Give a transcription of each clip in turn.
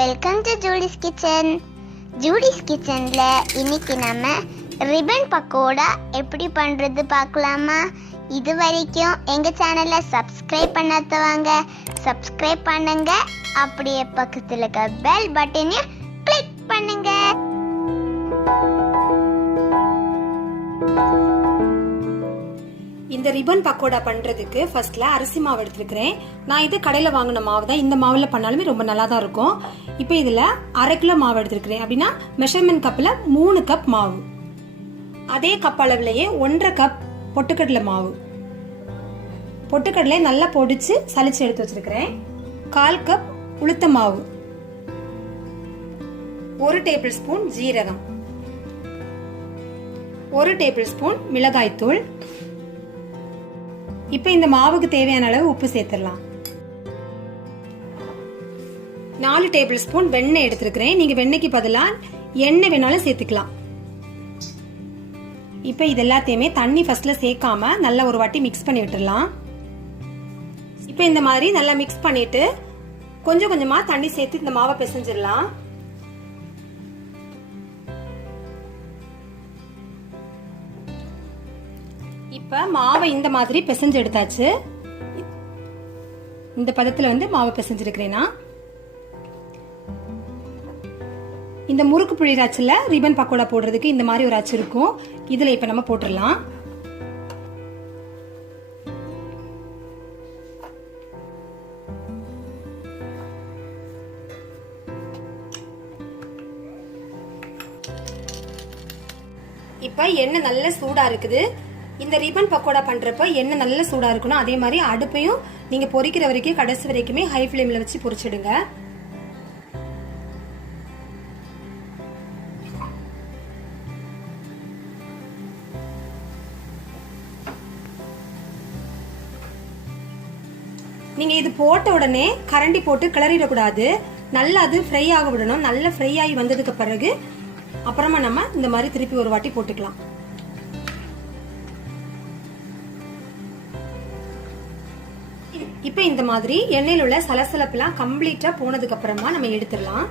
Welcome to Judy's kitchen. Judy's கிச்சன்ல இன்னைக்கு நம்ம ரிப்பன் பக்கோடா எப்படி பண்றது பார்க்கலாமா? இது வரைக்கும் எங்க சேனலை சப்ஸ்கிரைப் பண்ணாதவங்க சப்ஸ்கிரைப் பண்ணுங்க. அப்படியே பக்கத்துல இருக்க பெல் பட்டனையும் கிளிக் பண்ணுங்க. இந்த ரிப்பன் பக்கோடா பண்றதுக்கு ஃபர்ஸ்ட்ல அரிசி மாவு எடுத்துக்கிறேன். நான் இது கடையில வாங்கின மாவு தான். இந்த மாவுல பண்ணாலுமே ரொம்ப நல்லா தான் இருக்கும். இப்போ இதுல 1/2 கிலோ மாவு எடுத்துக்கிறேன். அப்படின்னா மெஷர்மெண்ட் கப்ல 3 கப் மாவு. அதே கப் அளவுலயே 1/2 கப் பொட்டுக்கடலை மாவு. பொட்டுக்கடலை நல்லா பொடிச்சு சலிச்சு எடுத்து வச்சிருக்கிறேன். 1/4 கப் உளுத்த மாவு, 1 டேபிள் ஸ்பூன் ஜீரகம், 1 டேபிள் ஸ்பூன் மிளகாய் தூள். இப்போ இந்த மாவுக்கு தேவையான அளவு உப்பு சேர்த்துடலாம். 4 டேபிள் ஸ்பூன் வெண்ணெய் எடுத்துருக்கிறேன். நீங்க வெண்ணெய்க்கு பதிலா எண்ணெய் வேணாலும் சேர்த்துக்கலாம். இப்போ இது எல்லாத்தையுமே தண்ணி ஃபர்ஸ்ட்ல சேர்க்காம நல்லா ஒரு வாட்டி மிக்ஸ் பண்ணி விட்டுடலாம். இப்போ இந்த மாதிரி நல்லா மிக்ஸ் பண்ணிட்டு கொஞ்சம் கொஞ்சமா தண்ணி சேர்த்து இந்த மாவை பிசைஞ்சிடலாம். இப்ப மாவை இந்த மாதிரி பிசைஞ்சு எடுத்தாச்சு. இந்த பதத்துல மாவை பிசைஞ்சிருக்கிறேன்னா இந்த முறுக்கு புழிற அச்சுல ரிப்பன் பக்கோடா போடுறதுக்கு இந்த மாதிரி ஒரு அச்சு இருக்கும். இதுல இப்ப நம்ம போட்டுடலாம். இப்ப எண்ணெய் நல்ல சூடா இருக்குது. இந்த ரிப்பன் பக்கோடா பண்றப்ப எண்ணெய் நல்ல சூடா இருக்கணும். அதே மாதிரி அடுப்பையும் நீங்க பொரிக்கிற வரைக்கும் கடைசி வரைக்குமே ஹை ஃப்ளேம்ல வச்சு பொரிச்சிடுங்க. நீங்க இது போட்ட உடனே கரண்டி போட்டு கிளறிடக்கூடாது. நல்லா அது ஃப்ரை ஆக விடணும். நல்லா ஃப்ரை ஆகி வந்ததுக்கு பிறகு அப்புறமா நம்ம இந்த மாதிரி திருப்பி ஒரு வாட்டி போட்டுக்கலாம். இப்ப இந்த மாதிரி எண்ணெயில் உள்ள சலசலப்பெல்லாம் கம்ப்ளீட்டா போனதுக்கு அப்புறமா நம்ம எடுத்துடலாம்.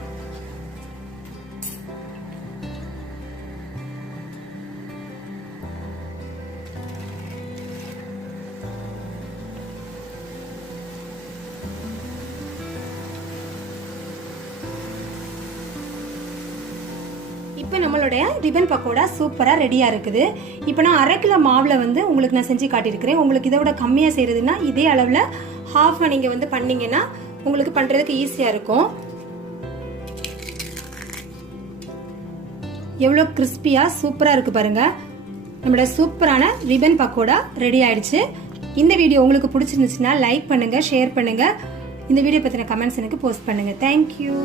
இப்போ நம்மளுடைய ரிப்பன் பக்கோடா சூப்பரா ரெடியா இருக்குது. இப்போ நான் 1/2 கிலோ மாவுல உங்களுக்கு நான் செஞ்சு காட்டியிருக்கிறேன். உங்களுக்கு இதை விட கம்மியா செய்யறதுன்னா இதே அளவுல ஹாஃப் நீங்க பண்ணீங்கன்னா உங்களுக்கு பண்றதுக்கு ஈஸியா இருக்கும். எவ்வளவு கிறிஸ்பியா சூப்பரா இருக்கு பாருங்க. நம்மளோட சூப்பரான ரிப்பன் பக்கோடா ரெடி ஆயிடுச்சு. இந்த வீடியோ உங்களுக்கு பிடிச்சிருந்துச்சுன்னா லைக் பண்ணுங்க, ஷேர் பண்ணுங்க. இந்த வீடியோ பத்தின கமெண்ட்ஸ் எனக்கு போஸ்ட் பண்ணுங்க. தேங்க்யூ.